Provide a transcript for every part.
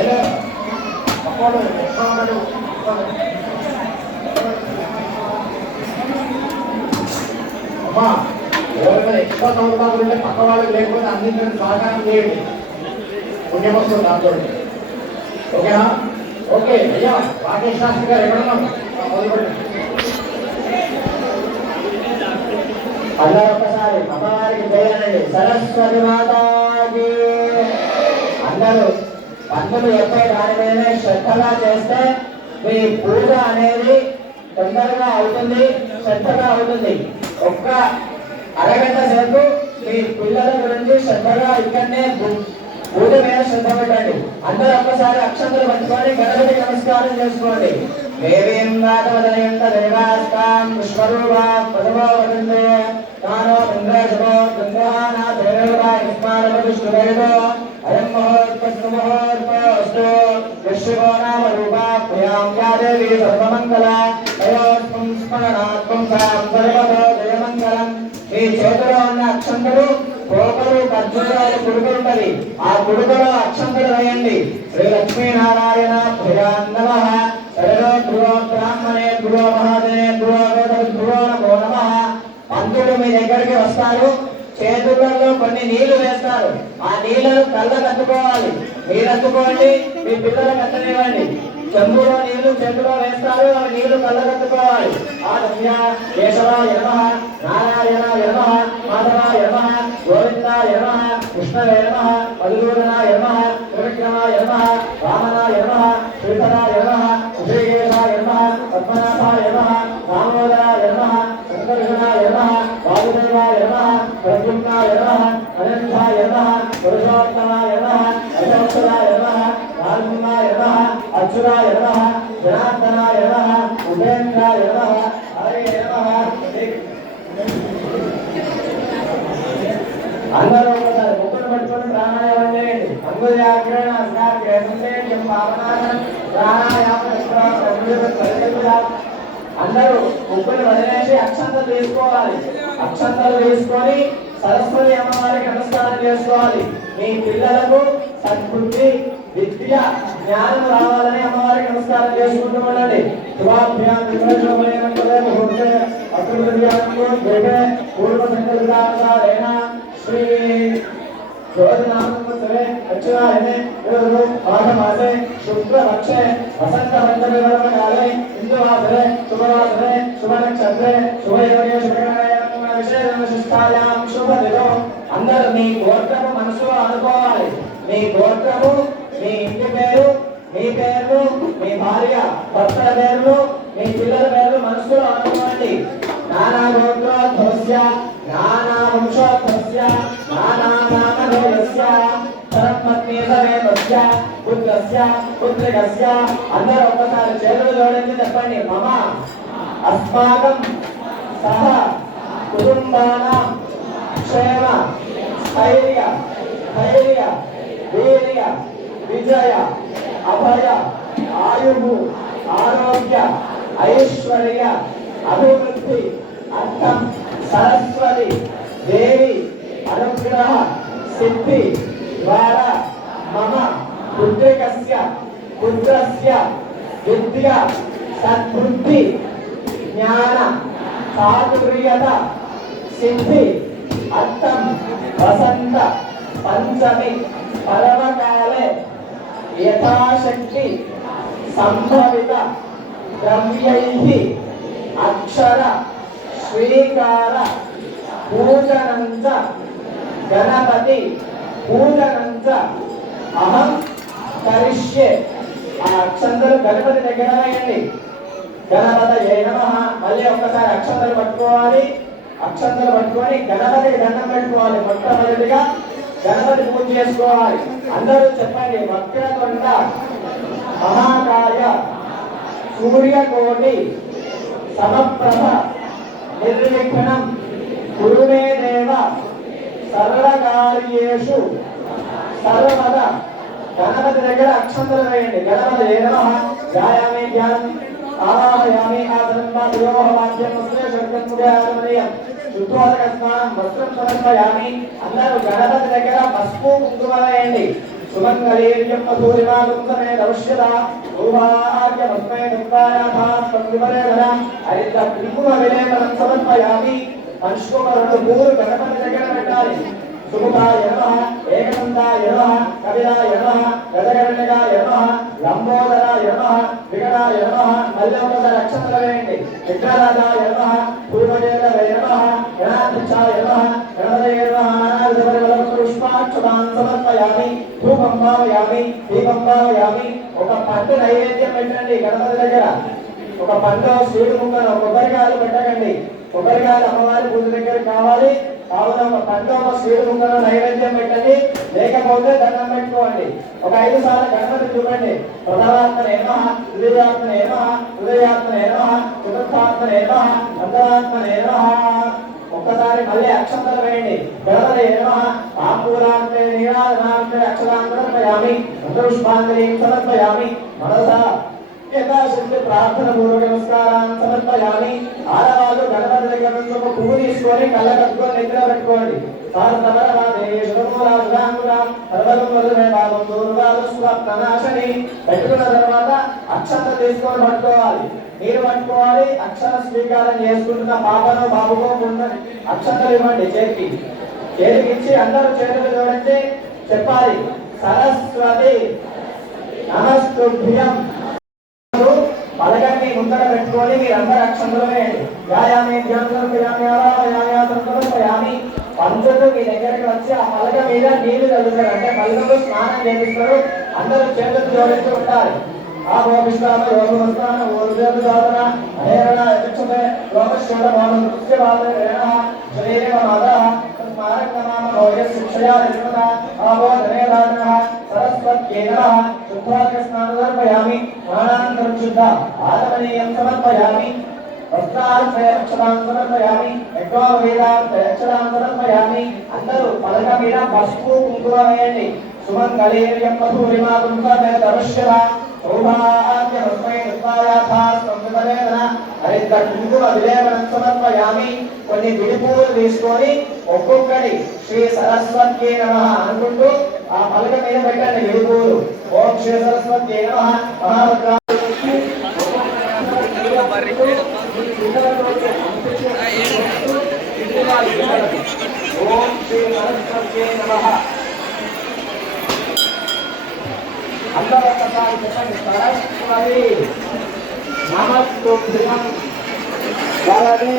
ఎలా? అప్పుడు ఎక్కడ ఉన్నాడు అమ్మా ఎవరైనా ఎక్కువ సంవత్సరాలు ఉంటే పక్క వాళ్ళకి లేకపోతే అందించిన సహకారం చేయండి. పుణ్యం వస్తుంది దాంతో. ఓకేనా? ఓకే అయ్యా రాకేష్ శాస్త్రి గారు ఎక్కడన్నా మొదలుపెట్టండి అందరూ ఒకసారి అమ్మవారికి చేయాలండి సరస్వతి మాతాకి. అందరూ పంతులు చెప్పే దాని మీదనే శ్రద్ధగా చేస్తే మీ పూజ అనేది తొందరగా అవుతుంది శ్రద్ధగా అవుతుంది. ఒక్క అరగంట సేపు మీ పిల్లల గురించి శ్రద్ధగా ఇక్కడనే పూజ మీద శ్రద్ధ పెట్టండి. అందరూ ఒక్కసారి అక్షంతలు పంచుకొని గణపతి నమస్కారం చేసుకోండి. దేవీం నాథవదయంత దేవాస్తాం విశ్వరూపా పదవో వదంతే శుభో ఇంద్రజపో గంగానా దేవా ఇస్మానవదుష్టువేదో విష్ణుదేవో కోపలు కొడుకు ఉంటది ఆ కొడుకులో అక్షంతలు వేయండి. శ్రీ లక్ష్మీనారాయణ భయాన్ నమ సరళో ధ్రువ బ్రాహ్మణే ధ్రువ మహాదేవ ధ్రువ ధ్రువ నమో నమ. పంతులు మీ దగ్గరికి వస్తారు. చేతులలో కొన్ని నీళ్ళు వేస్తారు. ఆ నీళ్ళను కళ్ళ అద్దుకోవాలి మీరు అత్తుకోండి మీ పిల్లలు కట్టనివ్వండి చెంబులో నీళ్ళు చేతిలో వేస్తారు. ఆ నీళ్ళు కళ్ళ అద్దుకోవాలి ఆ రమ్య కేశవ యమ నారాయణ యమ మాధవ యమ గోవింద యమ కృష్ణవే నమ మధుసూదనాయ నమ త్రివిక్రమాయ నమ వామనాయ నమ శ్రీధరాయ నమ శ్రీకేశాయ నమ పద్మనాభాయ నమ దామోదరాయ నమ సంకర్షణాయ నమ వాసుదేవాయ నమ ప్రద్యుమ్నాయ నమ అనంతాయ నమ పురుషోత్తమాయ నమ అశోత్తరాయ నమ రాజునాయ నమ అచ్యుతాయ నమ జనార్దనాయ నమ ఉపేంద్రాయ నమ హరే నమ. అందరూ ఒకసారి ముక్కును పట్టుకొని ప్రాణాయామం చేయండి అంగుజాగ్రహణ అస్నాగ్రహ సందేశం పావనానం అందరూ ముక్కును వదిలేసి అక్షంతలు తీసుకోవాలి అక్షంతలు తీసుకొని సరస్వతి అమ్మవారికి నమస్కారం చేసుకోవాలి. మీ పిల్లలకు సద్బుద్ధి విద్య జ్ఞానం రావాలని అమ్మవారికి నమస్కారం చేసుకుంటూ ఉండండి. శుభాభ్యాం పూర్వ సంకల్పానుసారేణ శ్రీ జ్యోతినామసంవత్సరే దక్షిణాయనే గురు మాఘమాసే శుక్లపక్షే వసంత పంచమివర్మకాలే హిందువాసరే శుభవాసరే శుభనక్షత్రే శుభయోగే శుభగణాయాం విశేషణ శిష్టాయాం అందరూ మీ గోత్రము మనసులో అనుకోవాలి మీ గోత్రము మీ ఇంటి పేరు మీ పేర్లు మీ భార్య భర్తల పేర్లు మీ పిల్లల పేర్లు మనసులో అనుకోండి పుత్రికస్య అందరూ ఒక్కసారి చేతులు చూడండి చెప్పండి. మమ అస్మాకం సహ కుటుంబానాం క్షేమ స్థైర్య ధైర్య వీర్య విజయ అభయ ఆయువు ఆరోగ్య ఐశ్వర్య అభివృద్ధి అర్థం సరస్వతి దేవి అనుగ్రహ సిద్ధి ద్వారా మమ పుత్రికస్య పుత్రస్య విద్య సద్బుద్ధి జ్ఞాన చాతుర్యత సిద్ధి అర్థం వసంత పంచమి పరమకాలే యథాశక్తి సంభవిత ద్రవ్యై అక్షర స్వీకార పూజనంచ గణపతి పూజనంచ అహం కరిష్యే. ఆ అక్షంతలు గణపతి దగ్గర వేయండి గణపత జయ నమ? మళ్ళీ ఒక్కసారి అక్షంతలు పట్టుకోవాలి. అక్షంతలు పట్టుకొని గణపతికి దండం పెట్టుకోవాలి మొట్టమొదటిగా. గణపతి పూజ చేసుకోవాలి. అందరూ చెప్పండి వక్రకొండ మహాకాయ సూర్యకోటి సమప్రభ నిర్విఘ్నం గురుమే దేవ సర్వకార్యేషు సర్వద గణపతి దగ్గర అక్షంతలు వేయండి. గణపతి ఏ నమ? గాయామి ధ్యానం ఆవాహయామి ఆసనం వాయోహ వాద్యం వస్త్రే శబ్దముద్యారమణీయం శుద్ధోదక స్నానం వస్త్రం సమర్పయామి. అందరూ గణపతి దగ్గర పసుపు కుంకుమ వేయండి. సుమంగళీర్యం మధురిమాగం సమేత అవశ్యత పూర్వార్యమస్మై నిత్యాయాథాస్తం వివరేణ హరిత కుంకుమ విలేపనం సమర్పయామి. పంచుకుమరుడు పూరు గణపతి దగ్గర పెట్టాలి. సుముఖాయ నమః ఏకదంతాయ నమః కపిలాయ నమః గజగణ్యకాయ నమః లంబోదరాయ నమః వికటాయ నమః మళ్ళీ ఒకసారి అక్షతలు వేయండి విఘ్నరాజాయ నమః పూర్వజేతవే నమః గణాధ్యక్షాయ నమః గణపతయ నమః పుష్పాక్షతాన్ సమర్పయామి ధూపం భావయామి దీపం భావయామి. ఒక పండు నైవేద్యం పెట్టండి గణపతి దగ్గర. ఒక పండు స్వీట్ ముక్కను కొబ్బరికాయలు పెట్టకండి. కొబ్బరికాయలు అమ్మవారి పూజ దగ్గర కావాలి. కావున ఒక పండు ఒక స్వీట్ ముక్కను నైవేద్యం పెట్టండి. లేకపోతే దండం పెట్టుకోండి. ఒక ఐదు సార్లు గణపతి చూడండి ప్రధానాత్మ నేమ హృదయాత్మ నేమ హృదయాత్మ నేమ చతుర్థాత్మ నేమ అంతరాత్మ నేమ. ఒక్కసారి మళ్ళీ అక్షంతలు వేయండి. గణపతి నమ ఆంబూలాంతే నీరాజనాంతే అక్షరాంతరపయామి మంత్రుష్పాంజలి సమర్పయామి. మనసా యథాశక్తి ప్రార్థన పూర్వక నమస్కారాన్ని సమర్పయాలి ఆడవాళ్ళు గణపతి దగ్గర నుంచి ఒక పువ్వు తీసుకొని కళ్ళ కట్టుకొని నిద్ర పెట్టుకోండి. పెట్టుకున్న తర్వాత అక్షత తీసుకొని పట్టుకోవాలి. మీరు పట్టుకోవాలి. అక్షర స్వీకారం చేసుకుంటున్న పాపను బాబుకో అక్షతలు ఇవ్వండి చేతికి. చేతికి ఇచ్చి అందరూ చేతులు చూడండి చెప్పాలి. సరస్వతి నమస్తుభ్యం. పలకన్ని ముందర పెట్టుకొని మీరందరూ అక్షంతలు వేయండి. వ్యాయామే వ్యాయామి పంచులు మీ దగ్గరికి వచ్చి ఆ పలక మీద నీళ్ళు చదువుతారు అంటే పలకలు స్నానం చేపిస్తారు. అందరూ చేతులు జోడిస్తూ ఉంటారు. ఆ భోగిస్తాను యోగవస్తాను ఊర్జలు సాధన హేరణ యక్షతే లోకశ్వర మౌనం నృత్య బాధరేణ శరీర స్మారక నామ భోగ శిక్షయా నిర్మత ఆవో ధనేదాన సరస్వత్యే నమః శుద్ధాగ్య స్నాన సమర్పయామి స్నానానంతరం శుద్ధ ఆచమనీయం వస్త్రాక్షరాన్ని సమర్పయామి ఎక్కువ సమర్పయామి అందరూ పలక మీద పసుపు కుంకుమ వేయండి. మధురిమా కుంకుమ సమర్పయామి. కొన్ని విడిపూలు తీసుకొని ఒక్కొక్కటి శ్రీ సరస్వతి నమ అనుకుంటూ ఆ పలక మీద పెట్టండి విడిపూలు ఓం శ్రీ సరస్వతి ఓం శ్రీ సరస్వతి నమ అందరూ ఒక్కసారి చెప్పండి సరస్వతి నమస్తుభ్యం వరదే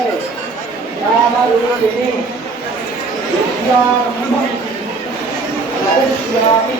Oh,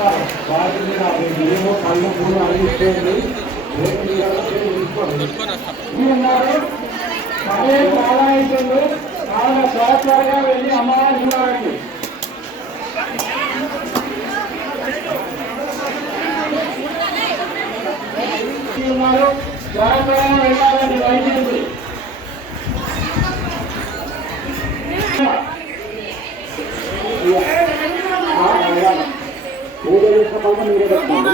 మీరు ఎవరైతే మీద ఏమో కళ్ళు సమయం చాలా వెళ్ళి అమ్మవారిని ఉన్నారు వెళ్ళాలని వైద్యులు Yeah. చేసిన పనులు మీరే పెట్టుకోండి